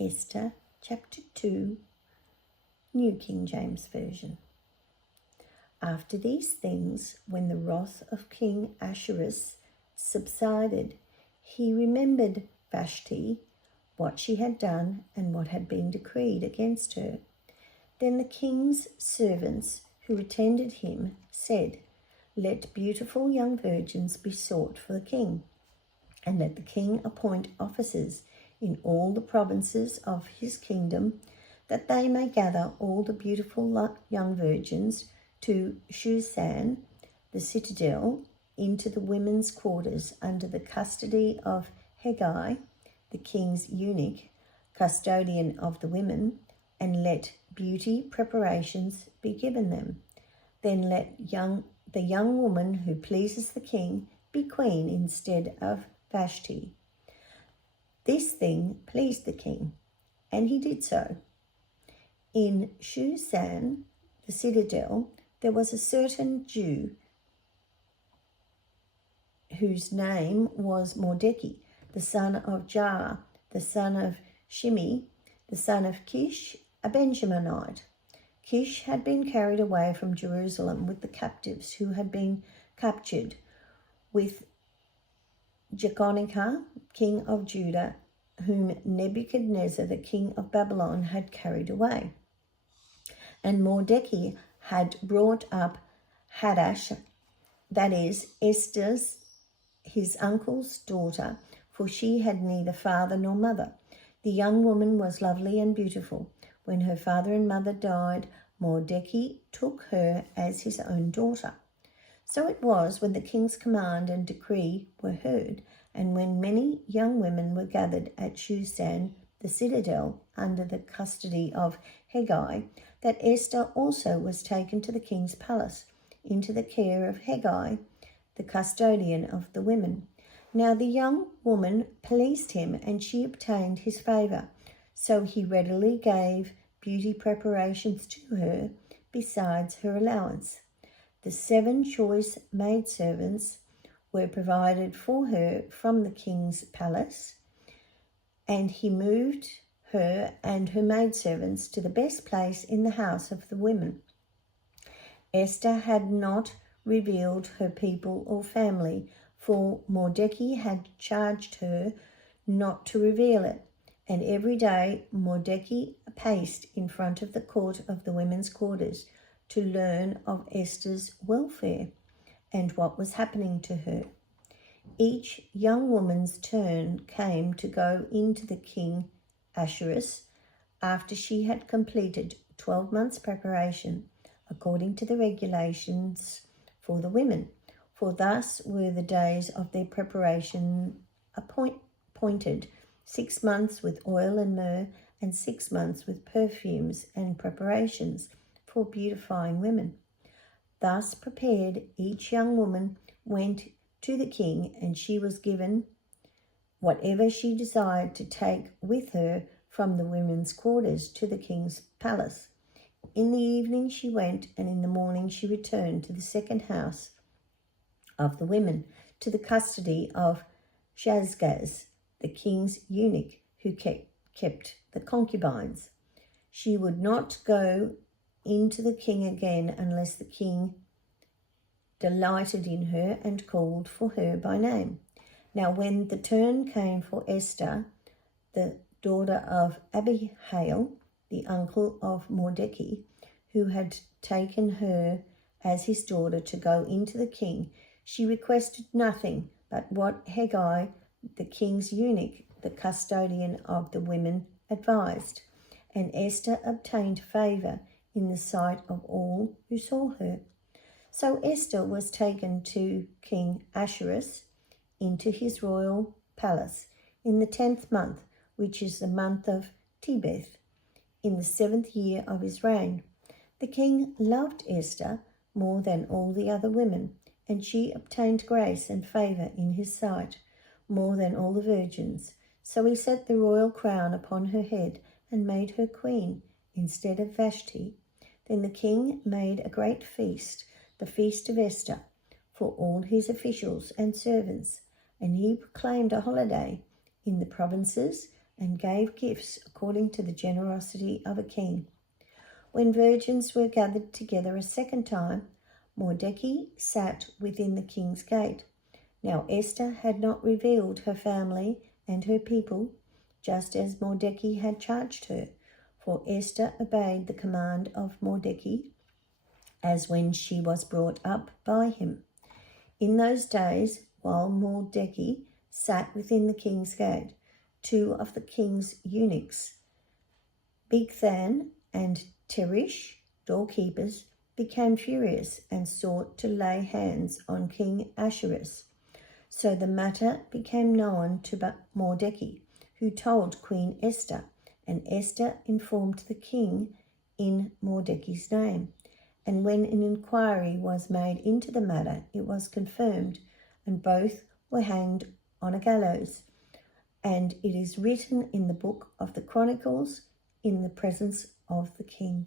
Esther chapter 2, New King James Version. After these things, when the wrath of King Ahasuerus subsided, he remembered Vashti, what she had done and what had been decreed against her. Then the king's servants who attended him said, "Let beautiful young virgins be sought for the king, and let the king appoint officers in all the provinces of his kingdom, that they may gather all the beautiful young virgins to Shushan, the citadel, into the women's quarters under the custody of Hegai, the king's eunuch, custodian of the women, and let beauty preparations be given them. Then let the young woman who pleases the king be queen instead of Vashti." This thing pleased the king, and he did so. In Shushan, the citadel, there was a certain Jew whose name was Mordecai, the son of Jair, the son of Shimei, the son of Kish, a Benjaminite. Kish had been carried away from Jerusalem with the captives who had been captured with Jeconiah, king of Judah, whom Nebuchadnezzar, the king of Babylon, had carried away. And Mordecai had brought up Hadash, that is, Esther's, his uncle's daughter, for she had neither father nor mother. The young woman was lovely and beautiful. When her father and mother died, Mordecai took her as his own daughter. So it was, when the king's command and decree were heard, and when many young women were gathered at Shushan, the citadel, under the custody of Hegai, that Esther also was taken to the king's palace, into the care of Hegai, the custodian of the women. Now the young woman pleased him, and she obtained his favour. So he readily gave beauty preparations to her, besides her allowance. The 7 choice maidservants were provided for her from the king's palace, and he moved her and her maidservants to the best place in the house of the women. Esther had not revealed her people or family, for Mordecai had charged her not to reveal it. And every day Mordecai paced in front of the court of the women's quarters to learn of Esther's welfare and what was happening to her. Each young woman's turn came to go into the king Ahasuerus after she had completed 12 months' preparation, according to the regulations for the women. For thus were the days of their preparation appointed, 6 months with oil and myrrh, and 6 months with perfumes and preparations for beautifying women. Thus prepared, each young woman went to the king, and she was given whatever she desired to take with her from the women's quarters to the king's palace. In the evening she went, and in the morning she returned to the second house of the women, to the custody of Shashgaz, the king's eunuch, who kept the concubines. She would not go into the king again unless the king delighted in her and called for her by name. Now when the turn came for Esther, the daughter of Abihail, the uncle of Mordecai, who had taken her as his daughter to go into the king, she requested nothing but what Hegai, the king's eunuch, the custodian of the women, advised. And Esther obtained favour in the sight of all who saw her. So Esther was taken to King Ahasuerus into his royal palace in the 10th month, which is the month of Tebeth, in the 7th year of his reign. The king loved Esther more than all the other women, and she obtained grace and favour in his sight more than all the virgins. So he set the royal crown upon her head and made her queen instead of Vashti. Then the king made a great feast, the feast of Esther, for all his officials and servants, and he proclaimed a holiday in the provinces and gave gifts according to the generosity of a king. When virgins were gathered together a second time, Mordecai sat within the king's gate. Now Esther had not revealed her family and her people, just as Mordecai had charged her, for Esther obeyed the command of Mordecai, as when she was brought up by him. In those days, while Mordecai sat within the king's gate, two of the king's eunuchs, Bigthan and Teresh, doorkeepers, became furious and sought to lay hands on King Ahasuerus. So the matter became known to Mordecai, who told Queen Esther, and Esther informed the king in Mordecai's name. And when an inquiry was made into the matter, it was confirmed, and both were hanged on a gallows. And it is written in the book of the Chronicles in the presence of the king.